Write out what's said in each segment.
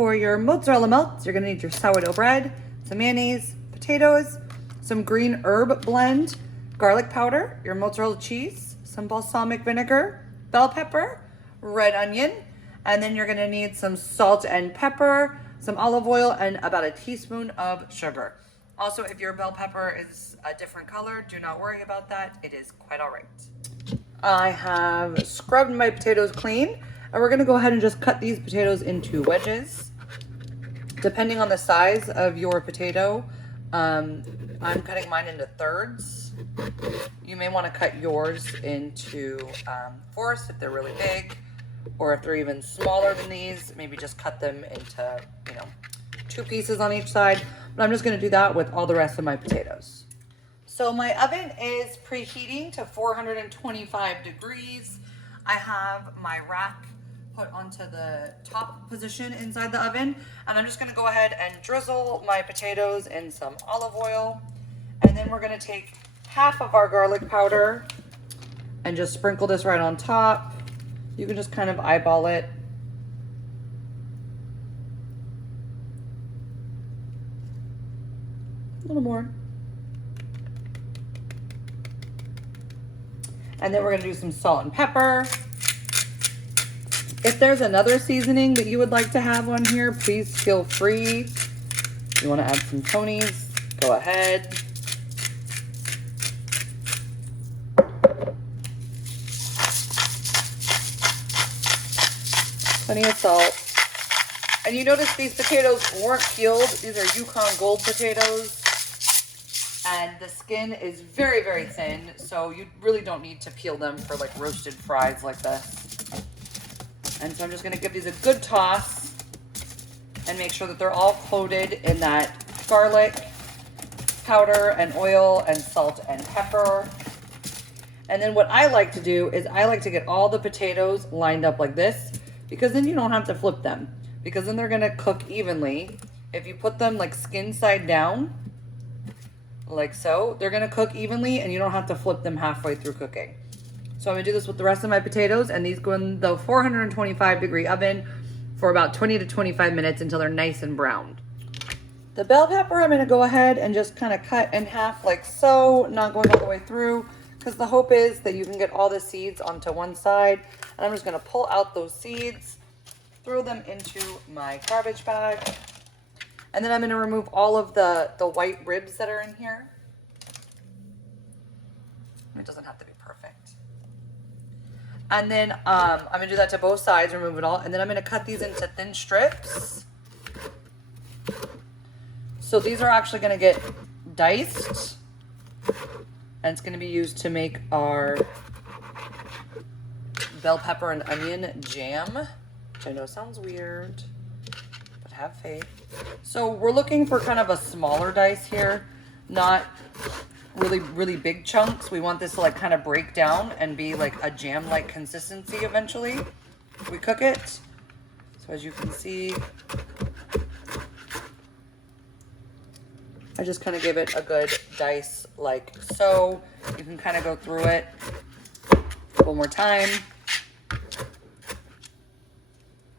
For your mozzarella melts, you're gonna need your sourdough bread, some mayonnaise, potatoes, some green herb blend, garlic powder, your mozzarella cheese, some balsamic vinegar, bell pepper, red onion, and then you're gonna need some salt and pepper, some olive oil, and about a teaspoon of sugar. Also, if your bell pepper is a different color, do not worry about that. It is quite all right. I have scrubbed my potatoes clean, and we're gonna go ahead and just cut these potatoes into wedges. Depending on the size of your potato, I'm cutting mine into thirds. You may want to cut yours into fourths if they're really big, or if they're even smaller than these, maybe just cut them into, 2 pieces on each side. But I'm just going to do that with all the rest of my potatoes. So my oven is preheating to 425 degrees. I have my rack put onto the top position inside the oven, and I'm just going to go ahead and drizzle my potatoes in some olive oil, and then we're going to take half of our garlic powder and just sprinkle this right on top. You can just kind of eyeball it. A little more. And then we're going to do some salt and pepper. If there's another seasoning that you would like to have on here, please feel free. If you want to add some Tony's, go ahead. Plenty of salt. And you notice these potatoes weren't peeled. These are Yukon Gold potatoes. And the skin is very, very thin, so you really don't need to peel them for like roasted fries like this. And so I'm just gonna give these a good toss and make sure that they're all coated in that garlic powder and oil and salt and pepper. And then what I like to do is I like to get all the potatoes lined up like this, because then you don't have to flip them, because then they're gonna cook evenly. If you put them like skin side down, like so, they're gonna cook evenly and you don't have to flip them halfway through cooking. So I'm gonna do this with the rest of my potatoes, and these go in the 425 degree oven for about 20 to 25 minutes until they're nice and browned. The bell pepper, I'm gonna go ahead and just kind of cut in half like so, not going all the way through, because the hope is that you can get all the seeds onto one side. And I'm just gonna pull out those seeds, throw them into my garbage bag, and then I'm gonna remove all of the white ribs that are in here. It doesn't have to be perfect. And then I'm gonna do that to both sides, remove it all, and then I'm gonna cut these into thin strips. So these are actually gonna get diced, and it's gonna be used to make our bell pepper and onion jam, which I know sounds weird, but have faith. So we're looking for kind of a smaller dice here, not really big chunks. We want this to like kind of break down and be like a jam-like consistency eventually if we cook it. So as you can see, I just kind of give it a good dice like so. You can kind of go through it one more time.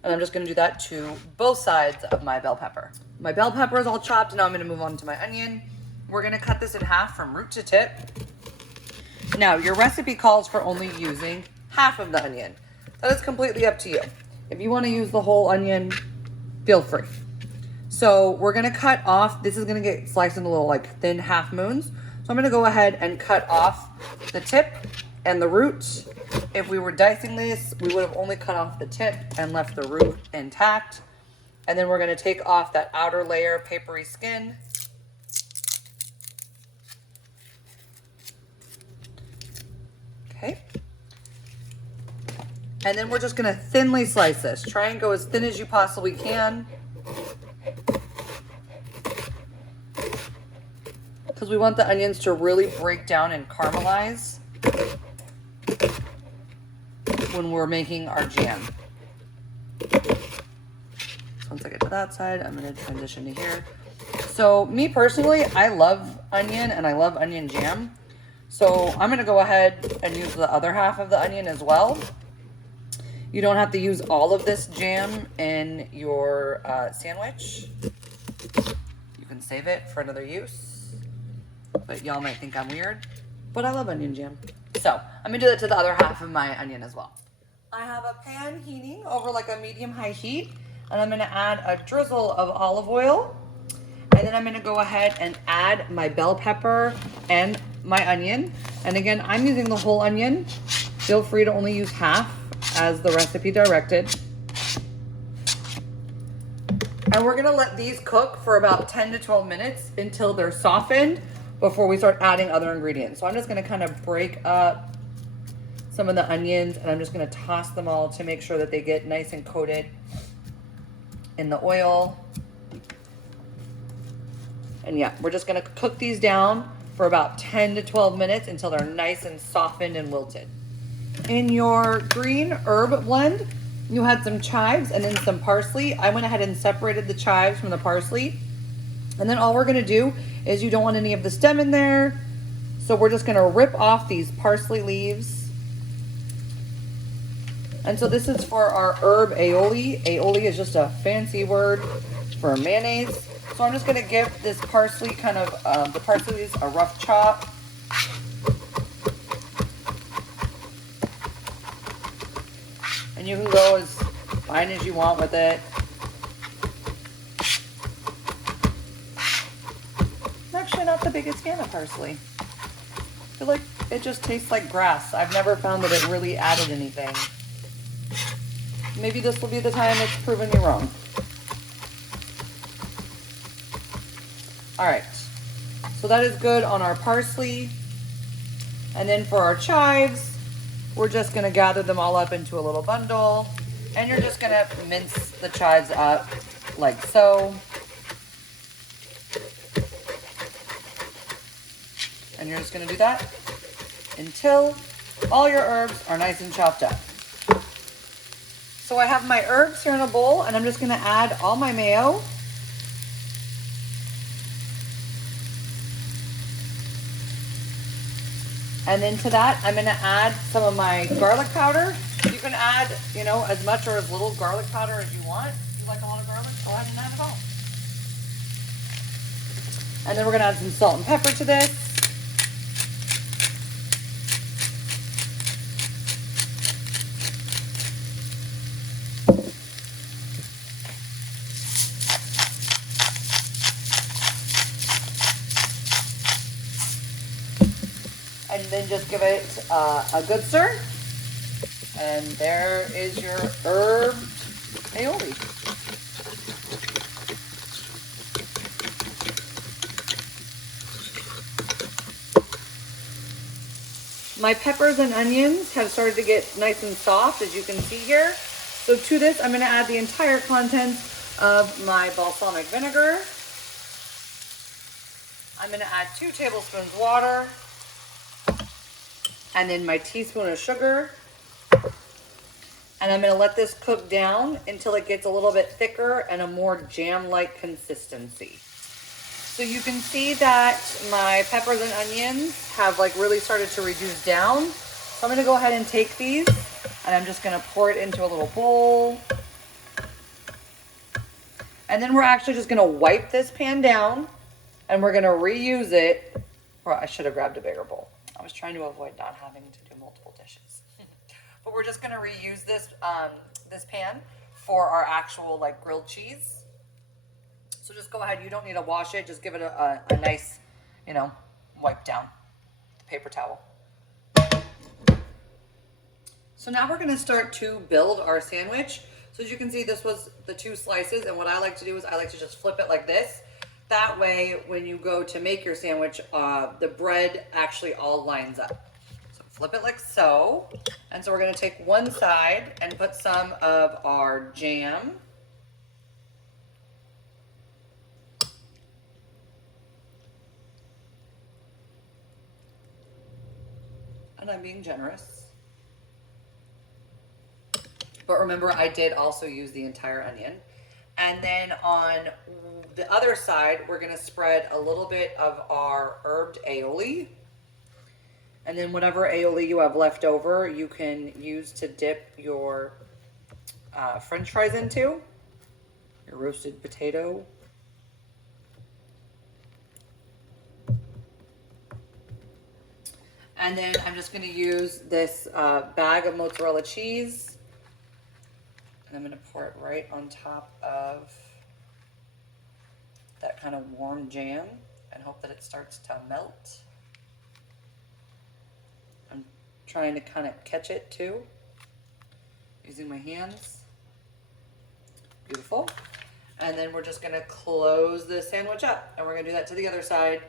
And I'm just going to do that to both sides of my bell pepper. My bell pepper is all chopped, and now I'm going to move on to my onion. We're going to cut this in half from root to tip. Now, your recipe calls for only using half of the onion. That is completely up to you. If you want to use the whole onion, feel free. So we're going to cut off, this is going to get sliced into little like thin half moons. So I'm going to go ahead and cut off the tip and the root. If we were dicing this, we would have only cut off the tip and left the root intact. And then we're going to take off that outer layer papery skin. Okay. And then we're just going to thinly slice this. Try and go as thin as you possibly can, because we want the onions to really break down and caramelize when we're making our jam. So once I get to that side, I'm going to transition to here. So me personally, I love onion and I love onion jam. So I'm going to go ahead and use the other half of the onion as well. You don't have to use all of this jam in your sandwich. You can save it for another use. But y'all might think I'm weird, but I love onion jam. So I'm gonna do that to the other half of my onion as well. I have a pan heating over like a medium-high heat, and I'm gonna add a drizzle of olive oil. And then I'm gonna go ahead and add my bell pepper and my onion. And again, I'm using the whole onion. Feel free to only use half as the recipe directed. And we're gonna let these cook for about 10 to 12 minutes until they're softened before we start adding other ingredients. So I'm just gonna kind of break up some of the onions, and I'm just gonna toss them all to make sure that they get nice and coated in the oil. And yeah, we're just gonna cook these down for about 10 to 12 minutes until they're nice and softened and wilted. In your green herb blend, you had some chives and then some parsley. I went ahead and separated the chives from the parsley. And then all we're gonna do is, you don't want any of the stem in there, so we're just gonna rip off these parsley leaves. And so this is for our herb aioli. Aioli is just a fancy word for mayonnaise. So I'm just gonna give this parsley kind of, the parsley leaves a rough chop. And you can go as fine as you want with it. I'm actually not the biggest fan of parsley. I feel like it just tastes like grass. I've never found that it really added anything. Maybe this will be the time it's proven me wrong. All right, so that is good on our parsley. And then for our chives, we're just gonna gather them all up into a little bundle, and you're just gonna mince the chives up like so. And you're just gonna do that until all your herbs are nice and chopped up. So I have my herbs here in a bowl, and I'm just gonna add all my mayo. And then to that, I'm gonna add some of my garlic powder. You can add, you know, as much or as little garlic powder as you want. If you like a lot of garlic, go ahead and add it all. And then we're gonna add some salt and pepper to this. And then just give it a good stir. And there is your herb aioli. My peppers and onions have started to get nice and soft, as you can see here. So to this, I'm gonna add the entire contents of my balsamic vinegar. I'm gonna add 2 tablespoons water, and then my teaspoon of sugar. And I'm gonna let this cook down until it gets a little bit thicker and a more jam-like consistency. So you can see that my peppers and onions have like really started to reduce down. So I'm gonna go ahead and take these, and I'm just gonna pour it into a little bowl. And then we're actually just gonna wipe this pan down, and we're gonna reuse it. Or I should have grabbed a bigger bowl. I was trying to avoid not having to do multiple dishes. But we're just gonna reuse this this pan for our actual like grilled cheese. So just go ahead, you don't need to wash it, just give it a nice, you know, wipe down with a paper towel. So now we're gonna start to build our sandwich. So as you can see, this was the 2 slices, and what I like to do is I like to just flip it like this. That way, when you go to make your sandwich, the bread actually all lines up. So flip it like so. And so we're gonna take one side and put some of our jam. And I'm being generous. But remember, I did also use the entire onion. And then on the other side, we're gonna spread a little bit of our herbed aioli. And then whatever aioli you have left over, you can use to dip your French fries into. Your roasted potato. And then I'm just going to use this bag of mozzarella cheese. And I'm going to pour it right on top of that kind of warm jam and hope that it starts to melt. I'm trying to kind of catch it too, using my hands. Beautiful. And then we're just going to close the sandwich up, and we're going to do that to the other side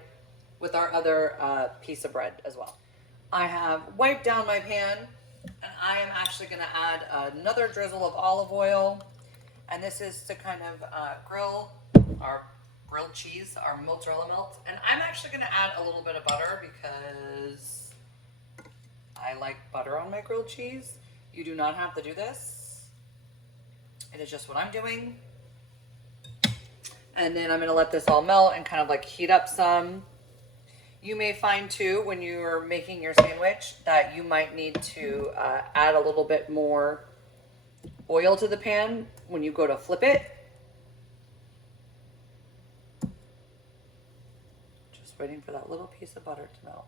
with our other piece of bread as well. I have wiped down my pan, and I am actually going to add another drizzle of olive oil, and this is to kind of grill our grilled cheese, our mozzarella melts. And I'm actually going to add a little bit of butter because I like butter on my grilled cheese. You do not have to do this. It is just what I'm doing. And then I'm going to let this all melt and kind of like heat up some. You may find too, when you're making your sandwich, that you might need to add a little bit more oil to the pan when you go to flip it. Just waiting for that little piece of butter to melt.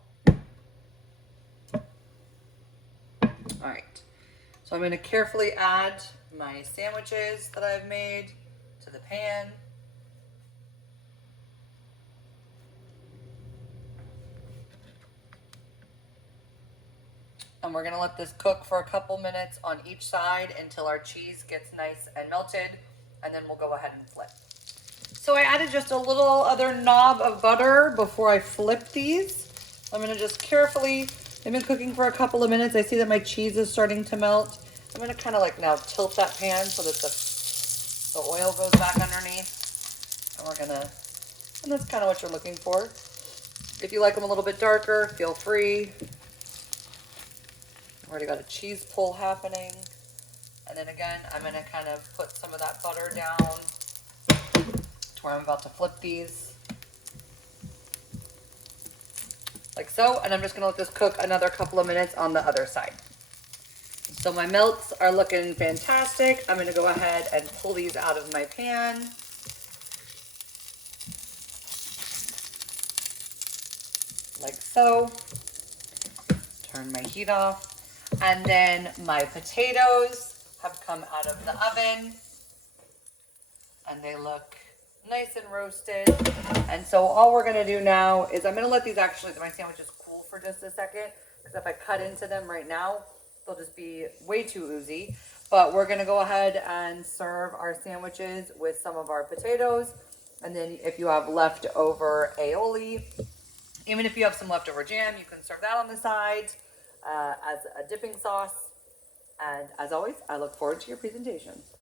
All right, so I'm going to carefully add my sandwiches that I've made to the pan. And we're gonna let this cook for a couple minutes on each side until our cheese gets nice and melted, and then we'll go ahead and flip. So I added just a little other knob of butter before I flip these. I'm gonna just carefully, they've been cooking for a couple of minutes. I see that my cheese is starting to melt. I'm gonna kind of like now tilt that pan so that the oil goes back underneath. And we're gonna, and that's kind of what you're looking for. If you like them a little bit darker, feel free. Already got a cheese pull happening. And then again, I'm gonna kind of put some of that butter down to where I'm about to flip these. Like so, and I'm just gonna let this cook another couple of minutes on the other side. So my melts are looking fantastic. I'm gonna go ahead and pull these out of my pan. Like so. Turn my heat off. And then my potatoes have come out of the oven and they look nice and roasted. And so all we're gonna do now is I'm gonna let these my sandwiches cool for just a second, because if I cut into them right now, they'll just be way too oozy. But we're gonna go ahead and serve our sandwiches with some of our potatoes. And then if you have leftover aioli, even if you have some leftover jam, you can serve that on the side. As a dipping sauce. And as always, I look forward to your presentation.